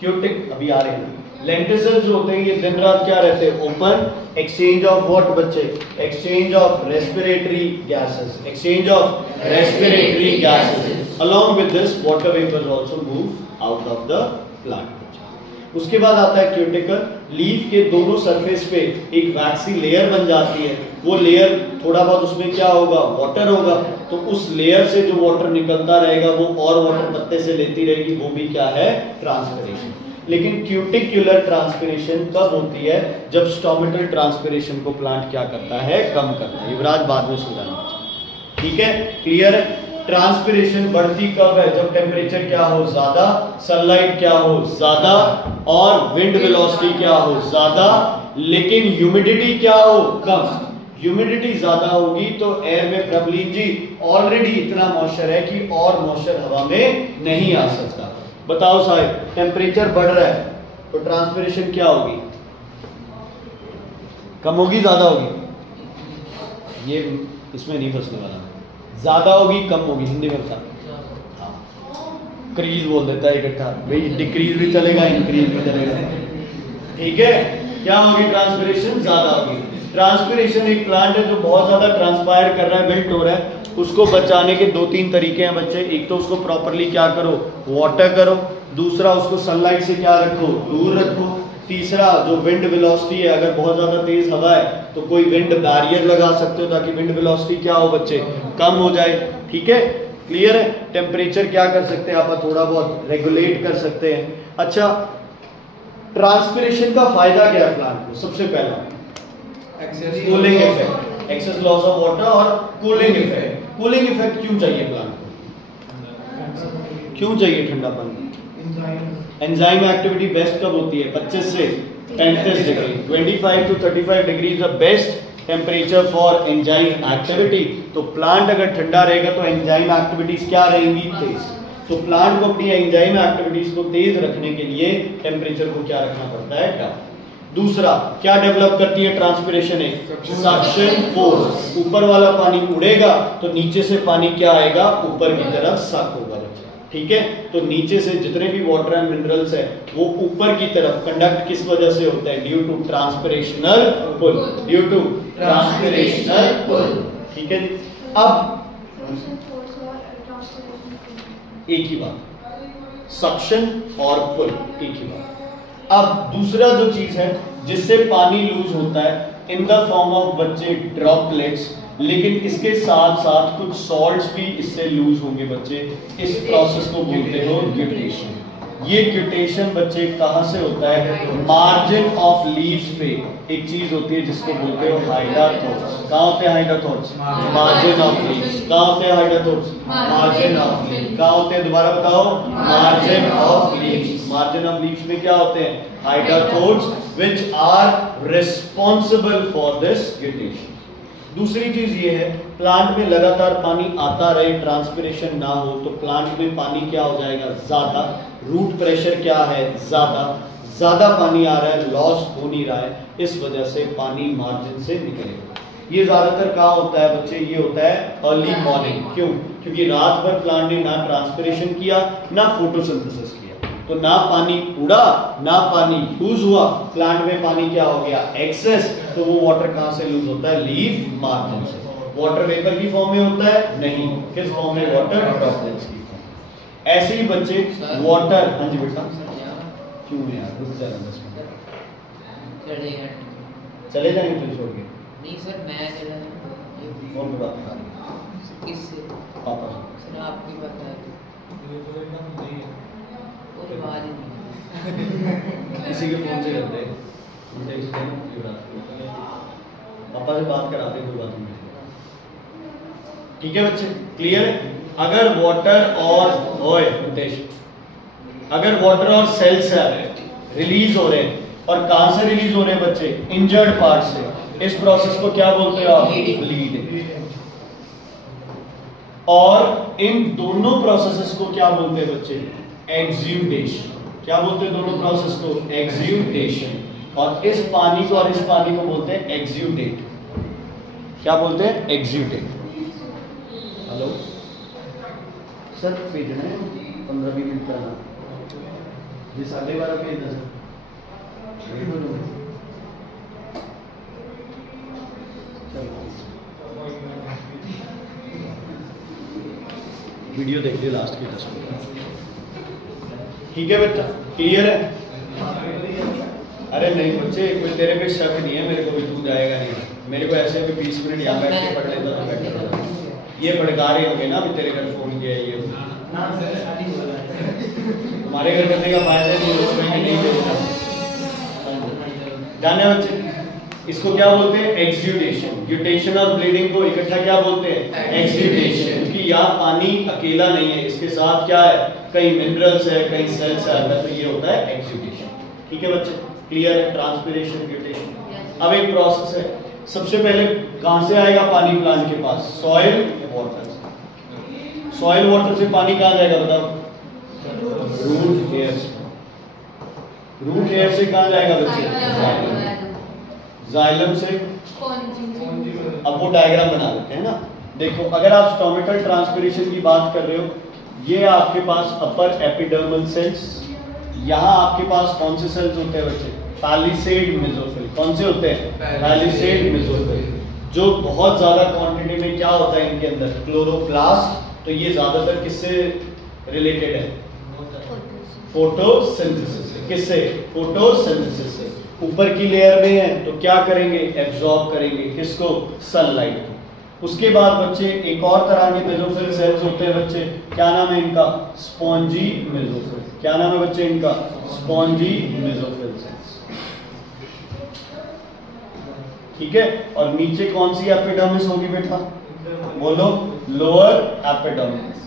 क्यूटिक अभी आ रहे हैं। लेंटिसेल्स जो होते हैं ये दिन रात क्या रहते हैं, ओपन, एक्सचेंज ऑफ व्हाट बच्चे, exchange of respiratory gases, exchange of respiratory gases, along with this water vapours also move out of the plant. उसके बाद आता है क्यूटिकल, लीफ के दोनों सरफेस पे एक वैक्सी लेयर बन जाती है, वो लेयर थोड़ा बहुत उसमें क्या होगा, वाटर होगा, तो उस लेयर से जो वाटर निकलता रहेगा वो और वाटर पत्ते से लेती रहेगी, वो भी क्या है, ट्रांसपिरेशन। लेकिन क्यूटिकुलर ट्रांसपिरेशन कब होती है, जब स्टोमेटल ट्रांसपिरेशन को प्लांट क्या करता है, कम करता है। युवराज बाद में सुधारना, ठीक है, क्लियर है। ट्रांसपिरेशन बढ़ती कब है, जब टेम्परेचर क्या हो, ज्यादा, सनलाइट क्या हो, ज्यादा, और विंड वेलोसिटी क्या हो, ज्यादा, लेकिन ह्यूमिडिटी क्या हो, कम। ह्यूमिडिटी ज्यादा होगी तो एयर में, प्रबलीन जी, ऑलरेडी इतना मॉइस्चर है कि और मॉइस्चर हवा में नहीं आ सकता। बताओ साहब, टेम्परेचर बढ़ रहा है तो ट्रांसपिरेशन क्या होगी, कम होगी, ज्यादा होगी, ये इसमें नहीं फंसने वाला, ज्यादा होगी, कम होगी, हिंदी में बता, क्रीज बोल देता है इकट्ठा, भाई डिक्रीज भी चलेगा, इंक्रीज भी चलेगा, ठीक है। क्या होगी, ट्रांसपिरेशन ज्यादा होगी। ट्रांसपिरेशन एक प्लांट है जो बहुत ज्यादा ट्रांसपायर कर रहा है, बिल्ट हो रहा है, उसको बचाने के 2-3 तरीके हैं बच्चे। एक तो उसको प्रॉपरली क्या करो, वाटर करो, दूसरा उसको सनलाइट से क्या रखो, दूर रखो, तीसरा जो विंड वेलोसिटी है, अगर बहुत ज्यादा तेज हवा है तो कोई विंड बैरियर लगा सकते हो ताकि विंड वेलोसिटी क्या हो बच्चे, कम हो जाए, ठीक है, क्लियर है। टेम्परेचर क्या कर सकते हैं आप, थोड़ा बहुत रेगुलेट कर सकते हैं। अच्छा, ट्रांसपिरेशन का फायदा क्या है प्लांट को, सबसे पहला cooling effect, excess loss of water और कूलिंग इफेक्ट। कूलिंग इफेक्ट क्यों चाहिए प्लांट को, क्यों चाहिए ठंडापन, एंजाइम एक्टिविटी बेस्ट कब होती है, 25 से 35 degree. 25 to 35 degree is the best temperature for enzyme activity. तो प्लांट अगर ठंडा रहेगा तो एंजाइम एक्टिविटीज क्या रहेंगी? तेज। तो प्लांट को अपनी एंजाइम एक्टिविटीज को तेज रखने के लिए टेम्परेचर को क्या रखना पड़ता है? कम। दूसरा क्या डेवलप करती है ट्रांसपिरेशन? Suction force. ऊपर वाला पानी उड़ेगा तो नीचे से पानी क्या आएगा? ऊपर की तरफ सक होगा। ठीक है, तो नीचे से जितने भी वाटर एंड मिनरल्स है वो ऊपर की तरफ कंडक्ट किस वजह से होता है? Due to transpirational pull. Due to transpirational pull. ठीक है जी। अब एक ही बात, सक्शन और पुल एक ही बात। अब दूसरा जो चीज है जिससे पानी लूज होता है इन द फॉर्म ऑफ बच्चे ड्रॉपलेट्स, लेकिन इसके साथ साथ कुछ सॉल्ट्स भी इससे लूज होंगे बच्चे। इस प्रोसेस को बोलते हो ग्यूटेशन। ये ग्यूटेशन बच्चे कहां से होता है? मार्जिन ऑफ लीव्स पे एक चीज होती है जिसको बोलते हो हाइडाथोर्स। कहां होते हैं हाइडाथोर्स? Margin of leaves. कहां होते हैं हाइडाथोर्स? Margin of leaves. कहां होते हैं? दोबारा बताओ। Margin of leaves. Margin of leaves में क्या होते हैं? Hydathodes which are responsible for this guttation. दूसरी चीज ये है, प्लांट में लगातार पानी आता रहे, ट्रांसपिरेशन ना हो तो प्लांट में पानी क्या हो जाएगा? ज्यादा। रूट प्रेशर क्या है? ज्यादा पानी आ रहा है, लॉस हो नहीं रहा है, इस वजह से पानी मार्जिन से निकलेगा। ये ज्यादातर कहाँ होता है बच्चे? ये होता है अर्ली मॉर्निंग। क्यों? क्योंकि रात भर प्लांट ने ना ट्रांसपिरेशन किया ना फोटोसिंथेसिस किया, तो ना पानी उड़ा ना पानी लूज हुआ, प्लांट में पानी क्या हो गया? एक्सेस। तो वो वाटर कहां से लूज होता है? लीफ मार्जिन से। वाटर वेपर की फॉर्म में होता है? नहीं। किस फॉर्म में? वाटर ड्रॉपलेट्स की फॉर्म। ऐसे ही बच्चे वाटर। हाँ जी बेटा। क्यों यार रुक जा, चले जाएंगे फिर छोड़ के? नहीं सर, मैं फोन पे बात कर रहा हूं। किससे? पापा सर आपकी बात है किसी के फोन से करते हैं, पापा से बात कराते, कोई बात नहीं। ठीक है बच्चे, क्लियर है? अगर वाटर और अगर वाटर और सेल्स रिलीज हो रहे हैं, और कहां से रिलीज हो रहे हैं बच्चे? इंजर्ड पार्ट से। इस प्रोसेस को क्या बोलते हो आप? ब्लीडिंग। और इन दोनों प्रोसेसेस को क्या बोलते हैं बच्चे? एक्सुडेशन। क्या बोलते हैं दोनों प्रोसेस को? एक्सुडेशन। और इस पानी को और इस पानी को बोलते हैं एक्सुडेट। क्या बोलते हैं? एक्सुडेट। हेलो सर, भेजना है 15-20 मिनट का, ये 12:30 भेजना सर। वीडियो देख लियो लास्ट के 10 मिनट। ठीक है बेटा, क्लियर है? अरे नहीं बच्चे, कोई तेरे पे शक नहीं है मेरे को भी, तू जाएगा नहीं। मेरे को ऐसे भी 20 मिनट यहाँ बैठ के पढ़ लेता तो बेटर होता। ये भड़का रहे होंगे ना अभी तेरे घर फोन किया ये, हमारे घर करने का फायदा नहीं भेजना। जाने बच्चे, इसको क्या बोलते हैं? एक्सुडेशन। ग्यूटेशन और ब्लीडिंग को इकट्ठा क्या बोलते हैं? एक्सुडेशन। क्योंकि यहाँ पानी अकेला नहीं है, इसके साथ क्या है? कई मिनरल्स है, कई सेल्स है, तो ये होता है एक्सुडेशन। ठीक है बच्चे, क्लियर है? Transpiration, guttation. अब एक प्रोसेस है, सबसे पहले कहां से आएगा पानी प्लांट के पास? सॉइल वाटर से। सॉइल वाटर से पानी कहां जाएगा बताओ? रूट एयर से। रूट एयर से कहां जाएगा बच्चे? जाइलम से। अब वो डायग्राम बना लेते हैं ना। देखो, अगर आप स्टोमेटल ट्रांसपिरेशन की बात कर रहे हो, ये आपके पास अपर एपिडर्मल सेल्स, यहाँ आपके पास कौन से सेल्स होते हैं बच्चे? Palisade mesophyll. कौन से होते हैं? Palisade mesophyll. जो बहुत ज्यादा क्वांटिटी में क्या होता है इनके अंदर? क्लोरोप्लास्ट। तो ये ज्यादातर किससे रिलेटेड है? फोटोसिंथेसिस से। किससे? फोटोसिंथेसिस से। ऊपर की लेयर में है तो क्या करेंगे? एब्जॉर्ब करेंगे किसको? सनलाइट को। उसके बाद बच्चे एक और तरह के मेसोफिल सेल्स होते हैं बच्चे, क्या नाम है इनका? Spongy mesophyll. क्या नाम है बच्चे इनका? Spongy mesophyll cells. ठीक है, और नीचे कौन सी एपिडर्मिस होगी बेटा? बोलो, लोअर एपिडर्मिस।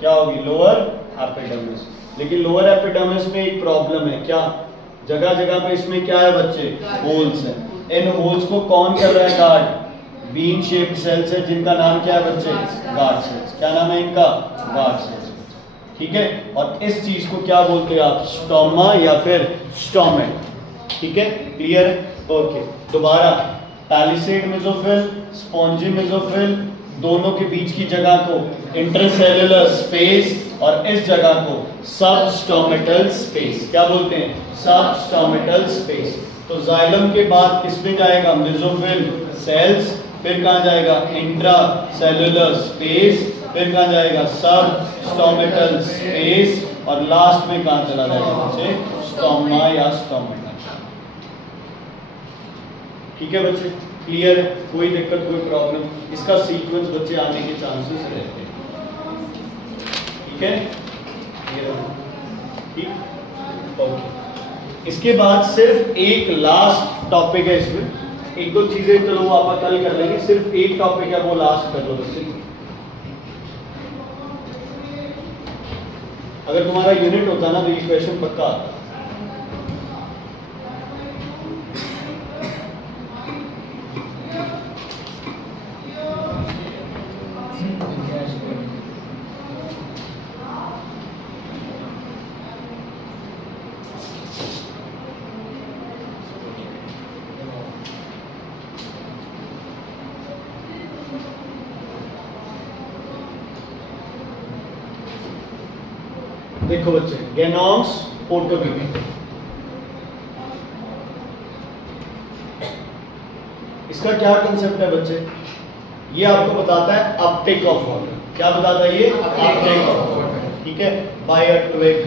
क्या होगी? Lower epidermis. लेकिन लोअर एपिडर्मिस में एक प्रॉब्लम है, क्या? जगह जगह पे इसमें क्या है बच्चे, होल्स है। इन होल्स को कौन कर रहा है, गार्ड। बीन शेप्ड सेल्स है जिनका नाम क्या है बच्चे, गार्ड सेल्स। क्या नाम है इनका, गार्ड सेल्स। ठीक है, और इस चीज को क्या बोलते हैं आप, स्टोमा या फिर स्टोमेट। ठीक है, क्लियर है? ओके, दोबारा पैलिसेड मेसोफिल, स्पॉन्जी मेसोफिल, दोनों के बीच की जगह को इंटरसेल्युलर स्पेस और इस जगह को सबस्टोमेटल स्पेस क्या बोलते हैं, सबस्टोमेटल स्पेस। तो जाइलम के बाद किसमें जाएगा, मेसोफिल सेल्स, फिर कहां जाएगा, इंट्रासेल्युलर स्पेस, फिर कहां जाएगा, सबस्टोमेटल स्पेस, और लास्ट में कहां चला जाएगा बच्चे, स्टोमा या स्टोमेटा। ठीक है बच्चे, क्लियर है? कोई दिक्कत, कोई प्रॉब्लम? इसका सीक्वेंस बच्चे आने के चांसेस रहते हैं। ठीक है, ठीक, ओके। इसके बाद सिर्फ एक लास्ट टॉपिक है इसमें, एक दो चीजें चलो वो आप कल कर लेंगे, सिर्फ एक टॉपिक है वो लास्ट कर लो बच्चे। अगर तुम्हारा यूनिट होता ना तो ये क्वेश्चन पक्का आता। देखो बच्चे, गेनोम्स पोर्टोगिनी, इसका क्या कंसेप्ट है बच्चे, ये आपको बताता है अपटेक ऑफ वाटर। क्या बताता है ये, अपटेक ऑफ वाटर। ठीक है, बाय अ ट्विग।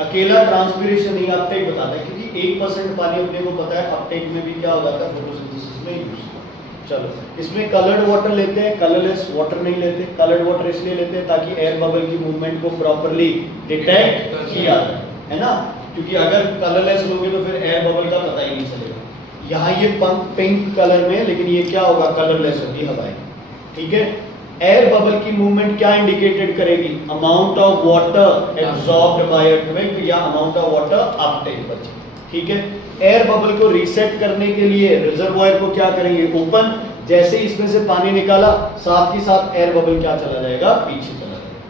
अकेला ट्रांसपिरेशन ही अपटेक बताता है, क्योंकि 1% पानी अपने को पता है अपटेक में भी क्या हो जाता है, फोटोसिंथेसिस में यूज। चलो, इसमें कलर्ड वाटर लेते हैं, कलरलेस वाटर नहीं लेते। कलर्ड वाटर इसलिए लेते हैं ताकि एयर बबल की मूवमेंट को प्रॉपर्ली डिटेक्ट किया जाए, है ना, क्योंकि अगर कलरलेस लोगे तो फिर एयर बबल का पता ही नहीं चलेगा। यहाँ ये पिंक कलर में, लेकिन ये क्या होगा, कलरलेस होगी हवाएं। ठीक है, एयर बबल की मूवमेंट क्या इंडिकेटेड करेगी, amount of water absorbed by a twig या अमाउंट ऑफ वाटर अपटेक बच्चे। ठीक है, एयर बबल को रीसेट करने के लिए रिजर्वॉयर को क्या करेंगे, ओपन। जैसे ही इसमें से पानी निकाला, साथ ही साथ एयर बबल क्या चला जाएगा, पीछे चला जाएगा।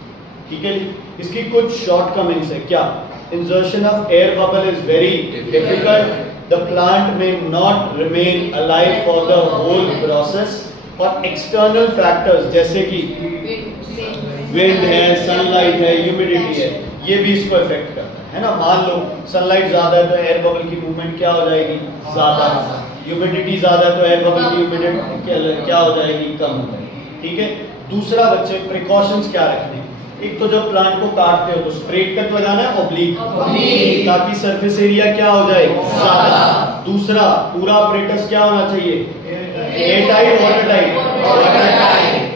ठीक है, इसकी कुछ शॉर्टकमिंग्स है। क्या, insertion of air bubble is very difficult, the plant में not remain alive for the whole process, और एक्सटर्नल फैक्टर्स जैसे कि विंड है, सनलाइट है, ह्यूमिडिटी है, ये भी इसको इफेक्ट करता है ना। मान लो सनलाइट ज्यादा है तो एयर बबल की मूवमेंट क्या हो जाएगी, ज्यादा। ह्यूमिडिटी ज्यादा है तो एयर बबल की ह्यूमिडिटी क्या हो जाएगी, कम हो जाएगी। ठीक है, दूसरा बच्चे प्रिकॉशंस क्या रखने, एक तो जब प्लांट को काटते हो तो स्ट्रेट कट लगाना है, ऑब्लिक, ताकि सरफेस एरिया क्या हो जाए, ज्यादा। दूसरा, पूरा ऑपरेटस क्या होना चाहिए, एयर टाइट, वाटर टाइट,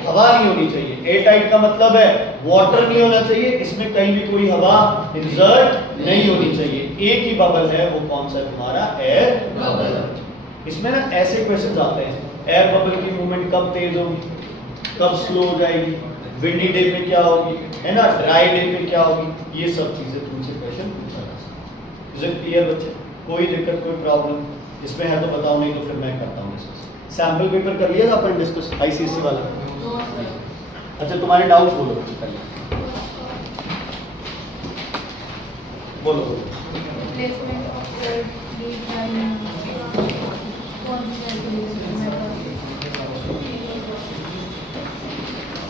हवा नहीं होनी चाहिए। एयर टाइट का मतलब है वाटर नहीं होना चाहिए, इसमें कहीं भी कोई हवा इंसर्ट नहीं होनी चाहिए। एक ही बबल है, वो कौन सा है तुम्हारा, एयर बबल। इसमें ना ऐसे क्वेश्चन आते हैं, एयर बबल की मूवमेंट कब तेज होगी, कब स्लो हो जाएगी, विंडी डे पे क्या होगी, है ना, ड्राई डे पे क्या होगी, ये सब चीजें तुमसे क्वेश्चन पूछा जा सकता है। क्लियर बच्चे, कोई दिक्कत, कोई प्रॉब्लम इसमें है तो बताओ, नहीं तो फिर मैं करता हूँ डिस्कस। सैंपल पेपर कर लिया था अपन डिस्कस, आईसीएसई वाला। अच्छा, तुम्हारे डाउट्स बोलो पहले, बोलो।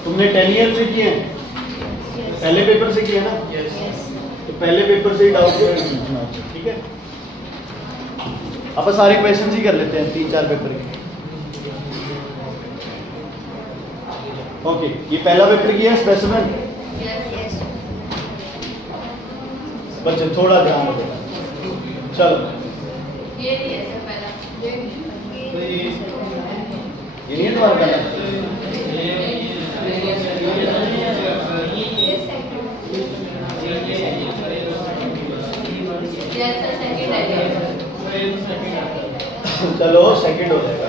तुमने 10 ईयर से किए हैं, पहले पेपर से किया ना, तो पहले पेपर से ही डाउट पूछना। ठीक है, अपन सारे क्वेश्चन ही कर लेते हैं 3-4 पेपर के। ओके, ये पहला पेपर किया है स्पेसिमेन। बच्चे थोड़ा ध्यान रखो। चलो, ये नहीं है तुम्हारा पहला, चलो सेकंड हो जाएगा।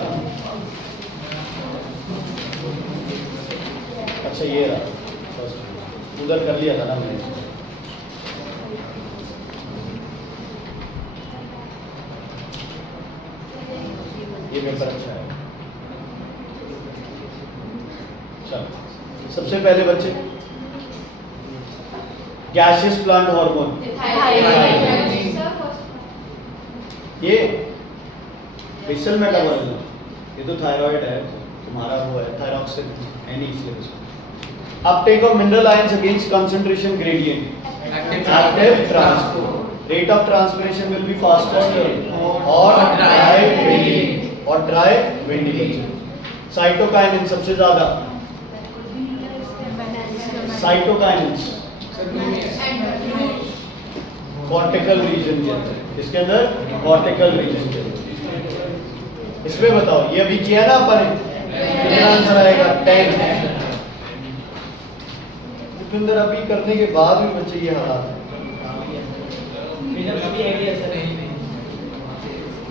अच्छा, ये रहा, उधर कर लिया था ना मैंने। ये पेपर अच्छा है। चलो सबसे पहले बच्चे गैसियस प्लांट हार्मोन, ये बेसल मेटाबॉलिज्म, ये तो थायराइड है तुम्हारा, वो है thyroxine any syllabus. Uptake of mineral ions against concentration gradient, active transport, rate of transpiration will be faster or dry ventilator. Cytokinin सबसे ज्यादा, साइटोकाइनिन कॉर्टिकल रीजन के अंदर, इसके अंदर कॉर्टिकल रीजन के अंदर। इसमें बताओ ये अभी किया ना अपन, कितना आंसर आएगा 10। अंदर अभी करने के बाद भी बच्चे ये हालात है।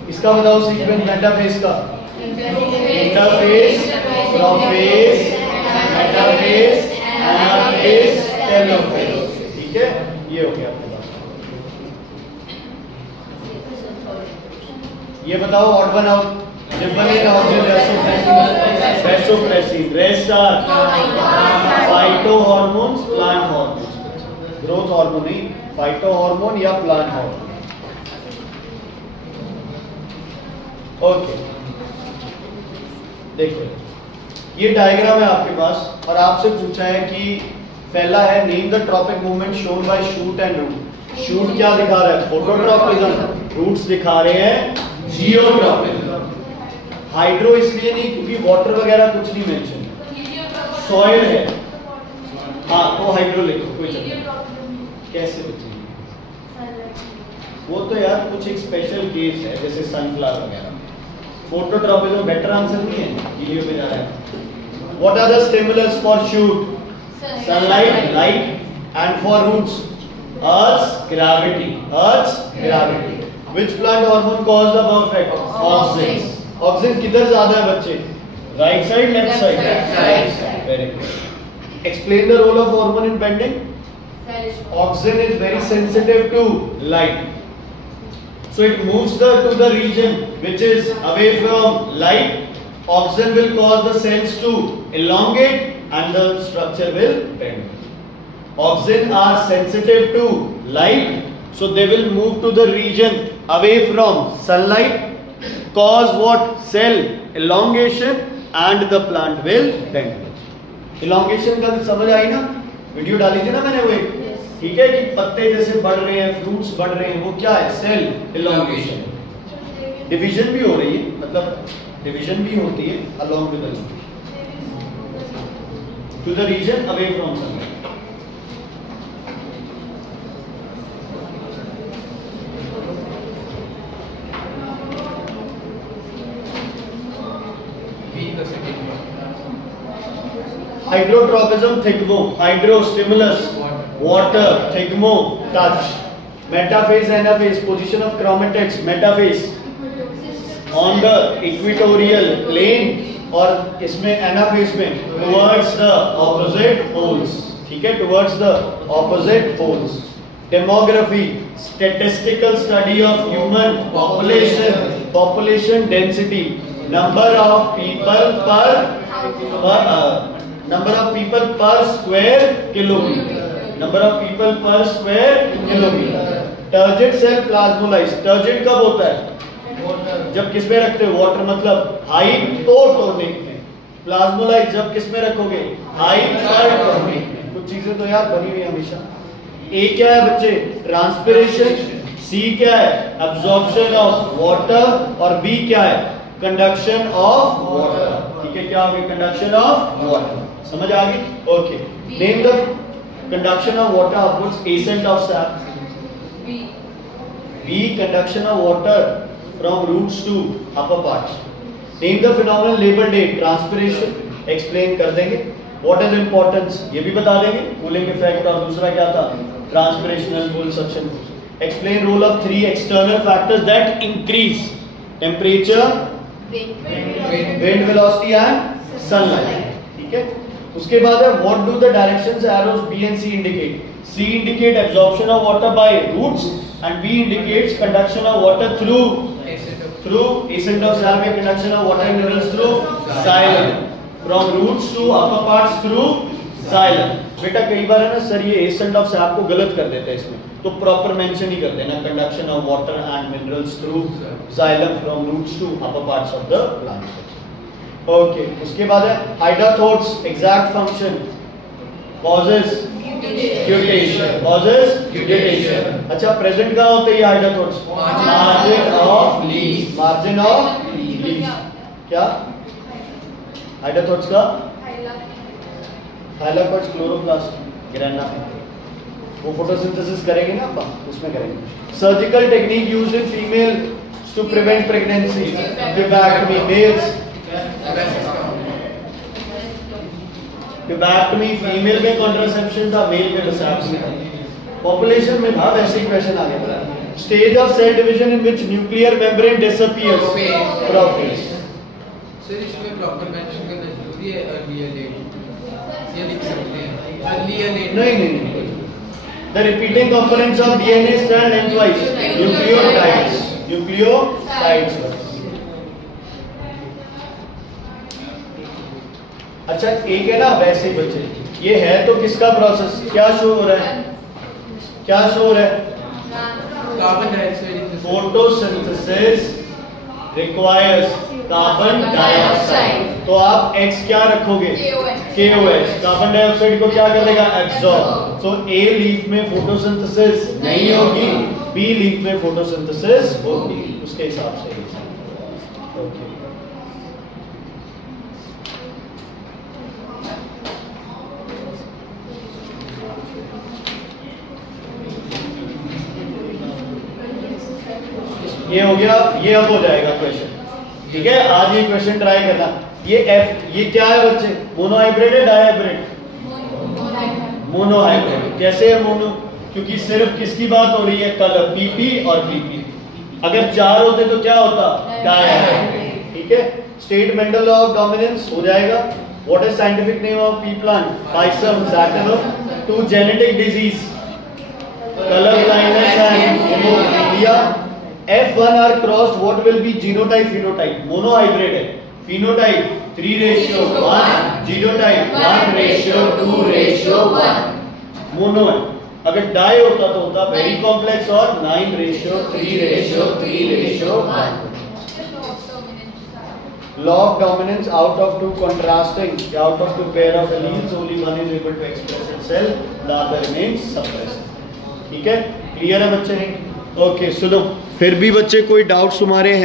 इसका बताओ सीक्वेंस मेटाफेज का, interphase, prophase, metaphase, anaphase, telophase. ठीक है, ये हो गया आपके पास। ये बताओ odd one out, vasopressin, rest are phyto hormones, plant hormones, growth hormone नहीं, फाइटो हार्मोन या प्लांट हार्मोन। ओके, देखो ये डायग्राम है आपके पास और आपसे पूछा है कि पहला है name the tropic movement shown by shoot and root. Shoot क्या दिखा रहा है? फोटोट्रॉपिज्म। रूट्स दिखा रहे हैं जियोट्रॉपिज्म। हाइड्रो इसलिए नहीं क्योंकि वाटर वगैरह कुछ नहीं मेंशन, सॉइल है। हाँ तो हाइड्रो लिखो, कोई चक्कर। कैसे बचेगी वो तो यार कुछ एक स्पेशल केस है जैसे सनफ्लावर वगैरह। फोटोट्रॉपिज्म बेटर आंसर नहीं है, हीलियो पे जा रहा है। What are the stimulus for shoot? Sunlight, light, and for roots earth gravity, earth gravity. Which plant hormone cause the perfect? Oxygen. Oxygen किधर ज्यादा है बच्चे? Right side, left side? Right side. Very good. Explain the role of hormone in bending. Oxygen is very sensitive to light, so it moves to the region which is away from light. Oxygen will cause the cells to elongate and the structure will bend. Oxygen are sensitive to light, so they will move to the region away from sunlight, cause what? Cell elongation, and the plant will bend. Elongation का समझ आई ना? Video डाली थी ना मैंने वो एक, ठीक है, कि पत्ते जैसे बढ़ रहे हैं, फ्रूट्स बढ़ रहे हैं, वो क्या है? Cell elongation. डिवीजन भी हो रही है, मतलब डिवीजन भी होती है along with to the region away from sunlight. Hydrotropism, thigmo. Hydro stimulus, water, thigmo, touch. Metaphase, anaphase, position of chromatids. Metaphase on the equatorial plane और इसमें anaphase में towards the opposite poles. ठीक है, towards the opposite poles. Demography, statistical study of human population, population density, number of people per square kilometer. Number of people per square kilometer. Turgid cell plasmolysis. Turgid कब होता है? जब किस में रखते हो? वाटर, मतलब हाइपोटोनिक में। प्लाज्मोलाइज जब किस में रखोगे? हाइपरटोनिक में। कुछ चीजें तो यार बनी हुई हमेशा। ए क्या है बच्चे? ट्रांसपिरेशन। सी क्या है? Absorption of water. और बी क्या है? Conduction of water. ठीक है, क्या होगी? Conduction of water. समझ आ गई? Okay, name the conduction of water upwards, ascent of sap. B, conduction of water from roots to upper parts. Name the phenomenon labeled A, transpiration. Explain कर देंगे. What is importance? ये भी बता देंगे. Cooling effect और दूसरा क्या था? Transpirational pull suction. Explain role of 3 external factors that increase temperature, wind velocity and sunlight. ठीक है. उसके बाद है what do the directions arrows B and C indicate? C indicate absorption of water by roots and B indicates conduction of water through through ascent of sap and conduction of water and minerals through xylem, from roots to upper parts through xylem. बेटा कई बार है ना sir ये ascent of sap को गलत कर देते हैं इसमें, तो प्रॉपर मेंशन ही कर देना conduction of water and minerals through xylem from roots to upper parts of the plant. Okay उसके बाद है hydathodes exact function causes mutation, causes mutation. अच्छा प्रेजेंट कहाँ होते हैं hydathodes? Margin of leaf, margin of leaf. क्या hydathodes का? Thylakoids chloroplast grana, वो फोटोसिंथेसिस करेंगे ना अपन, उसमें करेंगे. Surgical technique used in female to prevent pregnancy, tubectomy. Males tubectomy female में कॉन्ट्रासेप्शन था, मेल में वैसेक्टमी था. पॉपुलेशन में था वैसे ही क्वेश्चन आगे बढ़ा. Stage of cell division in which nuclear membrane disappears. Prophase. Sir इसमें प्रॉपर मेंशन करना जरूरी है अर्ली या लेट? ये लिख सकते हैं अर्ली या लेट? नहीं. The repeating components of DNA stand lengthwise. Nucleotides. Nucleotides. अच्छा एक है ना वैसे बच्चे, ये है तो किसका प्रोसेस? क्या शो हो रहा है? क्या शो हो रहा है? Carbon dioxide. Photosynthesis requires carbon dioxide. तो आप X क्या रखोगे? KOH. कार्बन डाइऑक्साइड को क्या कर देगा? एब्सॉर्ब. सो A लीफ में फोटोसिंथेसिस नहीं होगी, B लीफ में फोटोसिंथेसिस होगी. उसके हिसाब से ओके. ये हो गया, ये अब हो जाएगा क्वेश्चन. ठीक है, आज ये क्वेश्चन ट्राई करना. ये F, ये क्या है बच्चे? मोनोहाइब्रिड है डायहाइब्रिड? मोनोहाइब्रिड. कैसे है मोनो? क्योंकि सिर्फ किसकी बात हो रही है? कलर PP और PP. अगर चार होते तो क्या होता? डायहाइब्रिड. ठीक है. State Mendel law of dominance हो जाएगा. What is scientific name of pea plant? Pisum sativum. Two genetic disease, colour blindness and haemophilia. F1R crossed, what will be genotype phenotype? Monohybrid है. Phenotype 3:1, genotype 1:2:1. Mono है. अगर die होता तो होता very complex और 9:3:1. Law of dominance, out of two contrasting, out of two pair of alleles, only one is able to express itself, the other remains suppressed. ठीक है, clear है बच्चे? ओके सुनो, फिर भी बच्चे कोई डाउट्स तुम्हारे हैं?